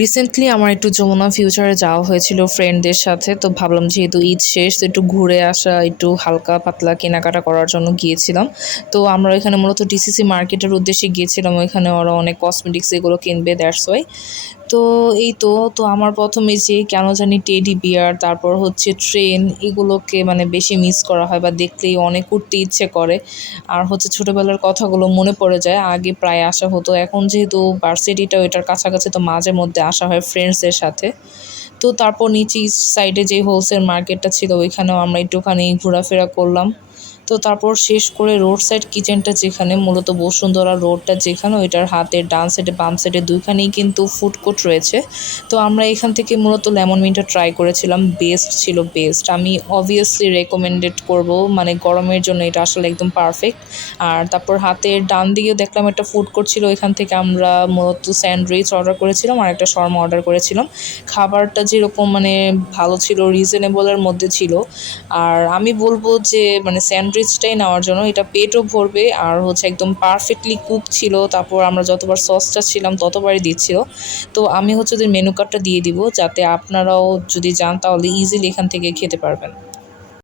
Recently আমার একটু যমুনা ফিউচারে যাওয়া হয়েছিল ফ্রেন্ডদের সাথে। তো ভাবলাম যেহেতু ঈদ শেষ, তো একটু ঘুরে আসা, একটু হালকা পাতলা কেনাকাটা করার জন্য গিয়েছিলাম। তো আমরা এখানে মূলত ডিসিসি মার্কেটের উদ্দেশ্যে গিয়েছিলাম। ওইখানে ওরা অনেক কসমেটিক্স এগুলো কিনবে, দ্যাটস ওয়াই। তো এই তো আমার প্রথমে যে কেন জানি টেডি বিয়ার, তারপর হচ্ছে ট্রেন, এগুলোকে মানে বেশি মিস করা হয় বা দেখলেই অনেক উঠতে ইচ্ছে করে। আর হচ্ছে ছোটোবেলার কথাগুলো মনে পড়ে যায়। আগে প্রায় আসা হতো, এখন যেহেতু ভার্সিটিটা ওইটার কাছাকাছি, তো মাঝে মধ্যে আসা হয় ফ্রেন্ডসদের সাথে। তো তারপর নিচে ইস্ট সাইডে যে হোলসেল মার্কেটটা ছিল ওইখানেও আমরা একটুখানি ঘোরাফেরা করলাম। তো তারপর শেষ করে রোড সাইড কিচেনটা, যেখানে মূলত বসুন্ধরা রোডটা যেখানে, ওইটার হাতের ডান সাইডে বাম সাইডে দুইখানেই কিন্তু ফুড কোর্ট রয়েছে। তো আমরা এখান থেকে মূলত লেমন মিন্টটা ট্রাই করেছিলাম, বেস্ট ছিল, বেস্ট। আমি অবভিয়াসলি রেকমেন্ডেড করব, মানে গরমের জন্য এটা আসলে একদম পারফেক্ট। আর তারপর হাতের ডান দিকেও দেখলাম একটা ফুড কোর্ট ছিল, এখান থেকে আমরা মূলত স্যান্ডউইচ অর্ডার করেছিলাম আর একটা শর্মা অর্ডার করেছিলাম। খাবারটা যেরকম মানে ভালো ছিল, রিজনেবলের মধ্যে ছিল। আর আমি বলবো যে মানে স্যান্ডউইচটাই নেওয়ার জন্য, এটা পেটও ভরবে আর হচ্ছে একদম পারফেক্টলি কুক ছিল। তারপর আমরা যতবার সসটা ছিলাম ততবারই দিচ্ছিল। তো আমি হচ্ছে ওদের মেনু কার্ডটা দিয়ে দিব, যাতে আপনারাও যদি যান তাহলে ইজিলি এখান থেকে খেতে পারবেন।